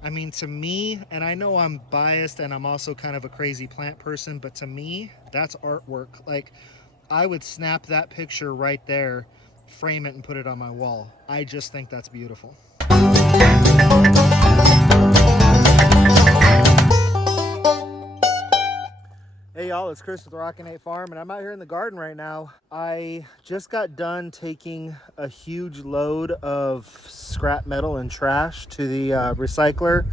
I mean, to me, and I know I'm biased and I'm also kind of a crazy plant person, but to me, that's artwork. Like, I would snap that picture right there, frame it, and put it on my wall. I just think that's beautiful. Hey y'all, it's Chris with Rockin Farm, and I'm out here in the garden right now. I just got done taking a huge load of scrap metal and trash to the recycler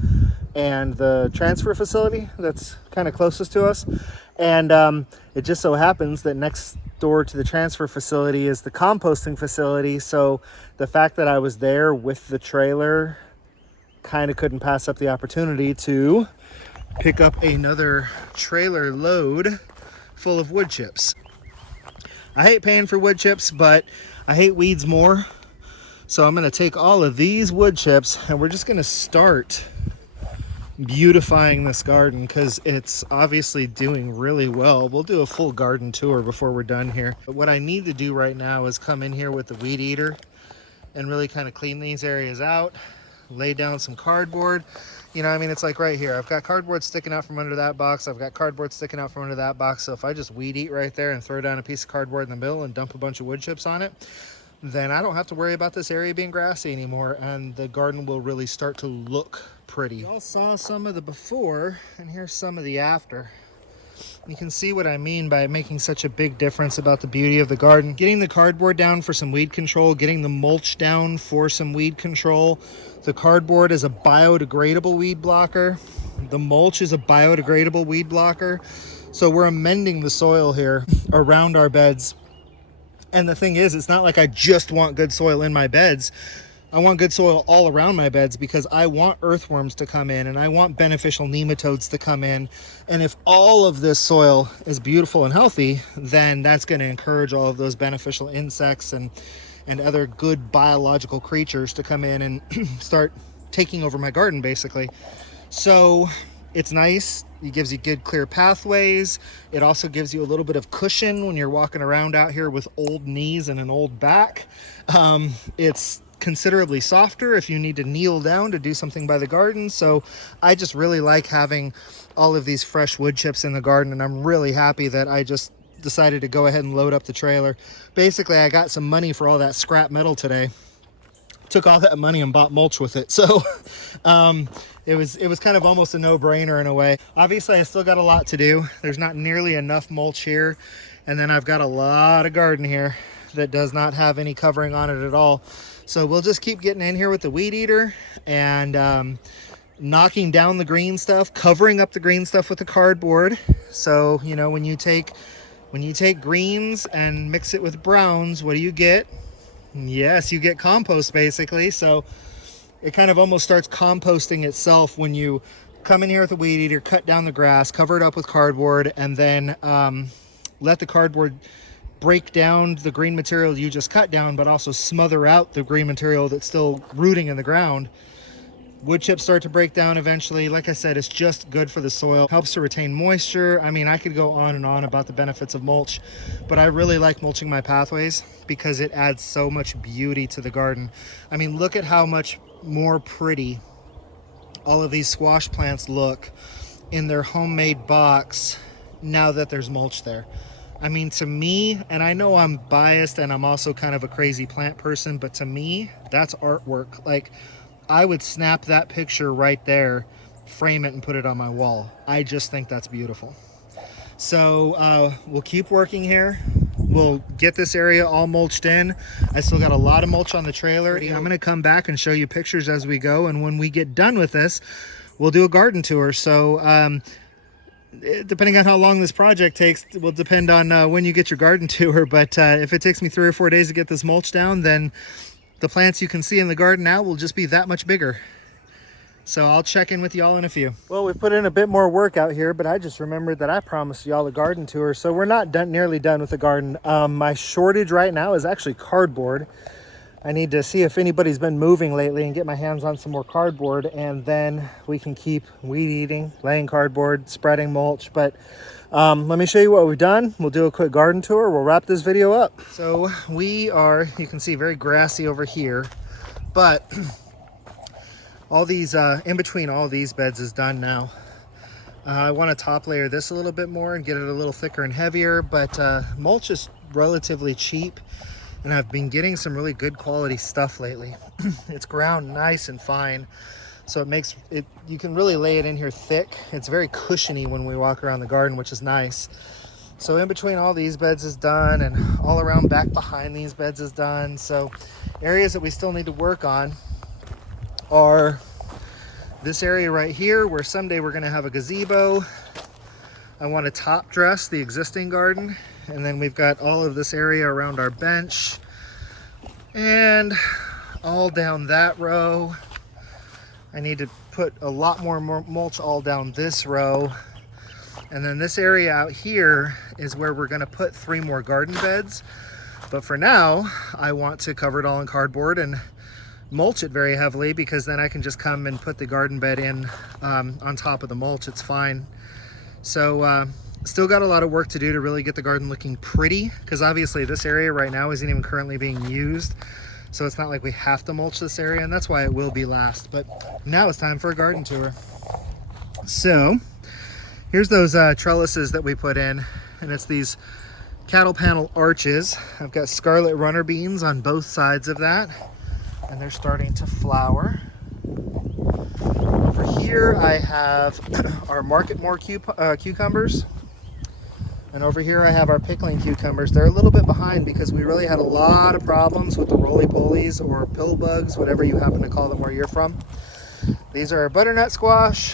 and the transfer facility that's kind of closest to us. And it just so happens that next door to the transfer facility is the composting facility. So the fact that I was there with the trailer, kind of couldn't pass up the opportunity to pick up another trailer load full of wood chips. I hate paying for wood chips, but I hate weeds more. So I'm going to take all of these wood chips and we're just going to start beautifying this garden because it's obviously doing really well. We'll do a full garden tour before we're done here. But what I need to do right now is come in here with the weed eater and really kind of clean these areas out, lay down some cardboard. You know, I mean, it's like right here. I've got cardboard sticking out from under that box. I've got cardboard sticking out from under that box. So if I just weed eat right there and throw down a piece of cardboard in the middle and dump a bunch of wood chips on it, then I don't have to worry about this area being grassy anymore, and the garden will really start to look pretty. You all saw some of the before, and here's some of the after. You can see what I mean by making such a big difference about the beauty of the garden. Getting the cardboard down for some weed control, getting the mulch down for some weed control. The cardboard is a biodegradable weed blocker. The mulch is a biodegradable weed blocker. So we're amending the soil here around our beds. And the thing is, it's not like I just want good soil in my beds. I want good soil all around my beds because I want earthworms to come in and I want beneficial nematodes to come in. And if all of this soil is beautiful and healthy, then that's going to encourage all of those beneficial insects and other good biological creatures to come in and start taking over my garden, basically. So it's nice. It gives you good clear pathways. It also gives you a little bit of cushion when you're walking around out here with old knees and an old back. It's considerably softer if you need to kneel down to do something by the garden. So I just really like having all of these fresh wood chips in the garden, and I'm really happy that I just decided to go ahead and load up the trailer. Basically, I got some money for all that scrap metal today. Took all that money and bought mulch with it. So it was kind of almost a no-brainer in a way. Obviously, I still got a lot to do. There's not nearly enough mulch here. And then I've got a lot of garden here that does not have any covering on it at all. So we'll just keep getting in here with the weed eater and knocking down the green stuff, covering up the green stuff with the cardboard. So, you know, when you take greens and mix it with browns, what do you get? Yes, you get compost, basically. So it kind of almost starts composting itself when you come in here with a weed eater, cut down the grass, cover it up with cardboard, and then let the cardboard break down the green material you just cut down, but also smother out the green material that's still rooting in the ground. Wood chips start to break down eventually. Like I said, it's just good for the soil. Helps to retain moisture. I mean, I could go on and on about the benefits of mulch, but I really like mulching my pathways because it adds so much beauty to the garden. I mean, look at how much more pretty all of these squash plants look in their homemade box now that there's mulch there. I mean, to me, and I know I'm biased and I'm also kind of a crazy plant person, but to me, that's artwork. Like, I would snap that picture right there, frame it, and put it on my wall. I just think that's beautiful. So we'll keep working here. We'll get this area all mulched in. I still got a lot of mulch on the trailer. I'm going to come back and show you pictures as we go. And when we get done with this, we'll do a garden tour. So depending on how long this project takes will depend on when you get your garden tour. But if it takes me 3 or 4 days to get this mulch down, then the plants you can see in the garden now will just be that much bigger. So I'll check in with y'all in a few. Well, we've put in a bit more work out here, but I just remembered that I promised y'all a garden tour. So we're not nearly done with the garden. My shortage right now is actually cardboard. I need to see if anybody's been moving lately and get my hands on some more cardboard, and then we can keep weed eating, laying cardboard, spreading mulch. But let me show you what we've done. We'll do a quick garden tour. We'll wrap this video up. So we are, you can see, very grassy over here, but all these, in between all these beds is done now. I want to top layer this a little bit more and get it a little thicker and heavier, but mulch is relatively cheap, and I've been getting some really good quality stuff lately. It's ground nice and fine, so it makes it, you can really lay it in here thick. It's very cushiony when we walk around the garden, which is nice. So in between all these beds is done, and all around back behind these beds is done. So areas that we still need to work on are this area right here, where someday we're going to have a gazebo. I want to top dress the existing garden, and then we've got all of this area around our bench, and all down that row. I need to put a lot more mulch all down this row, and then this area out here is where we're going to put 3 more garden beds. But for now, I want to cover it all in cardboard and mulch it very heavily, because then I can just come and put the garden bed in on top of the mulch. It's fine. So still got a lot of work to do to really get the garden looking pretty, because obviously this area right now isn't even currently being used, so it's not like we have to mulch this area, and that's why it will be last. But now it's time for a garden tour. So here's those trellises that we put in, and it's these cattle panel arches. I've got scarlet runner beans on both sides of that, and they're starting to flower. Over here I have our Marketmore cucumbers, and over here I have our pickling cucumbers. They're a little bit behind because we really had a lot of problems with the roly-polies or pill bugs, whatever you happen to call them where you're from. These are our butternut squash.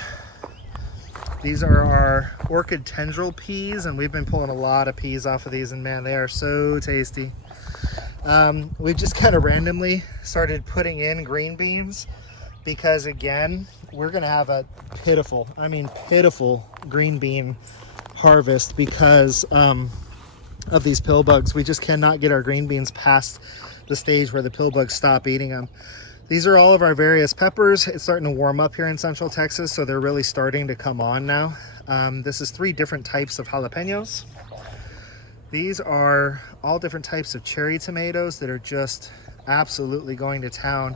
These are our Orchid Tendril peas, and we've been pulling a lot of peas off of these, and man, they are so tasty. We just kind of randomly started putting in green beans because, again, we're going to have a pitiful, I mean pitiful green bean harvest because of these pill bugs. We just cannot get our green beans past the stage where the pill bugs stop eating them. These are all of our various peppers. It's starting to warm up here in Central Texas, so they're really starting to come on now. This is 3 different types of jalapenos. These are all different types of cherry tomatoes that are just absolutely going to town.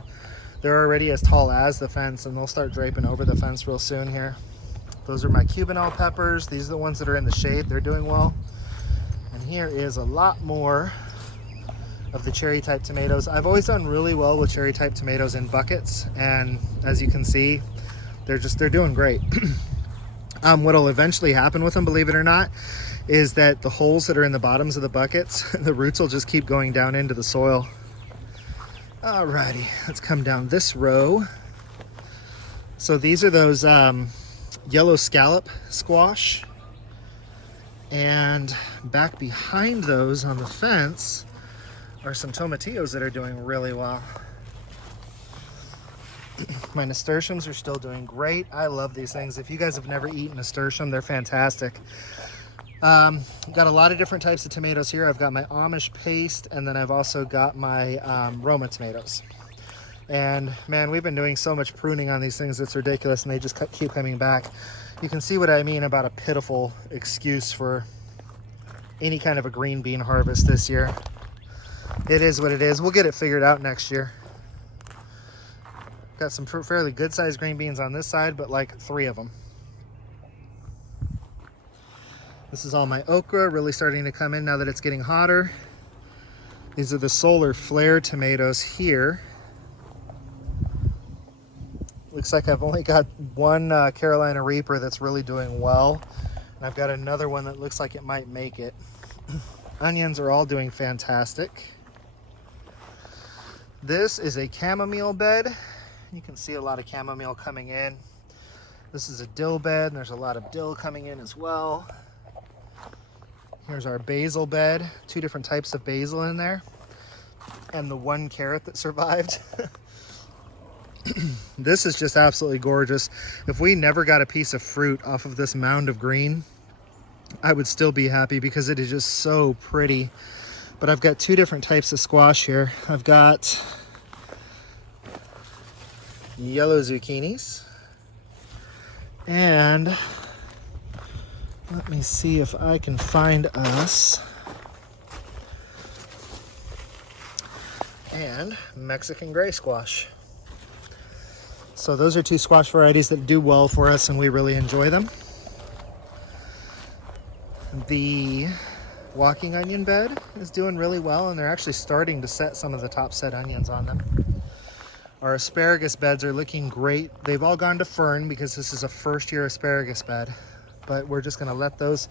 They're already as tall as the fence, and they'll start draping over the fence real soon here. Those are my Cubanelle peppers. These are the ones that are in the shade. They're doing well. And here is a lot more of the cherry type tomatoes. I've always done really well with cherry type tomatoes in buckets, and as you can see, they're doing great. What'll eventually happen with them, believe it or not, is that the holes that are in the bottoms of the buckets, the roots will just keep going down into the soil. Alrighty, let's come down this row. So these are those yellow scallop squash, and back behind those on the fence are some tomatillos that are doing really well. My nasturtiums are still doing great. I love these things. If you guys have never eaten nasturtium, they're fantastic. Got a lot of different types of tomatoes here. I've got my Amish paste, and then I've also got my Roma tomatoes. And man, we've been doing so much pruning on these things, it's ridiculous, and they just keep coming back. You can see what I mean about a pitiful excuse for any kind of a green bean harvest this year. It is what it is. We'll get it figured out next year. Got some fairly good sized green beans on this side, but like 3 of them. This is all my okra, really starting to come in now that it's getting hotter. These are the solar flare tomatoes here. Looks like I've only got one Carolina Reaper that's really doing well. And I've got another one that looks like it might make it. Onions are all doing fantastic. This is a chamomile bed. You can see a lot of chamomile coming in. This is a dill bed, and there's a lot of dill coming in as well. Here's our basil bed, 2 different types of basil in there, and the 1 carrot that survived. This is just absolutely gorgeous. If we never got a piece of fruit off of this mound of green, I would still be happy because it is just so pretty. But I've got 2 different types of squash here. I've got yellow zucchinis, and let me see if I can find us and Mexican gray squash. So those are two squash varieties that do well for us and we really enjoy them. The walking onion bed is doing really well, and they're actually starting to set some of the top set onions on them. Our asparagus beds are looking great. They've all gone to fern because this is a first year asparagus bed, but we're just going to let those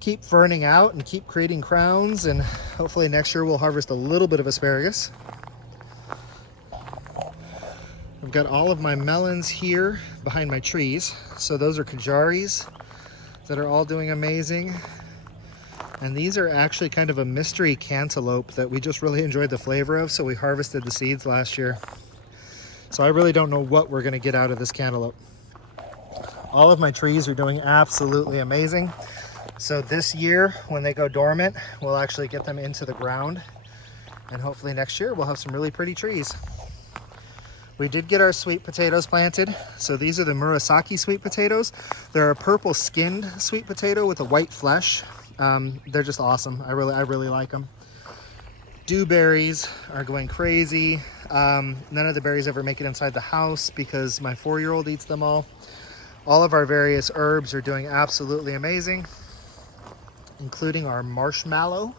keep ferning out and keep creating crowns, and hopefully next year we'll harvest a little bit of asparagus. I've got all of my melons here behind my trees. So those are kajaris that are all doing amazing. And these are actually kind of a mystery cantaloupe that we just really enjoyed the flavor of, so we harvested the seeds last year. So I really don't know what we're gonna get out of this cantaloupe. All of my trees are doing absolutely amazing. So this year, when they go dormant, we'll actually get them into the ground. And hopefully next year we'll have some really pretty trees. We did get our sweet potatoes planted. So these are the Murasaki sweet potatoes. They're a purple skinned sweet potato with a white flesh. They're just awesome. I really like them. Dewberries are going crazy. None of the berries ever make it inside the house because my 4-year-old eats them all. All of our various herbs are doing absolutely amazing, including our marshmallow.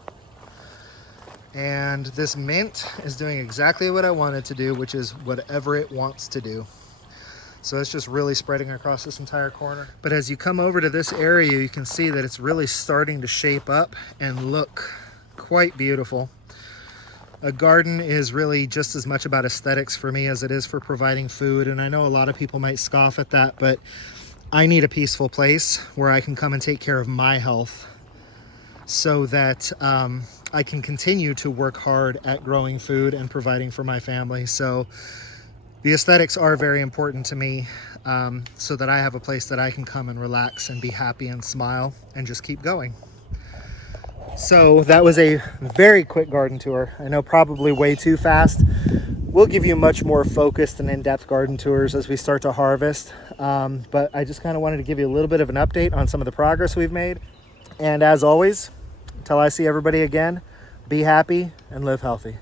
And this mint is doing exactly what I want it to do, which is whatever it wants to do. So it's just really spreading across this entire corner. But as you come over to this area, you can see that it's really starting to shape up and look quite beautiful. A garden is really just as much about aesthetics for me as it is for providing food. And I know a lot of people might scoff at that, but I need a peaceful place where I can come and take care of my health so that I can continue to work hard at growing food and providing for my family. So the aesthetics are very important to me, so that I have a place that I can come and relax and be happy and smile and just keep going. So that was a very quick garden tour. I know, probably way too fast. We'll give you much more focused and in-depth garden tours as we start to harvest. But I just kind of wanted to give you a little bit of an update on some of the progress we've made. And as always, until I see everybody again, be happy and live healthy.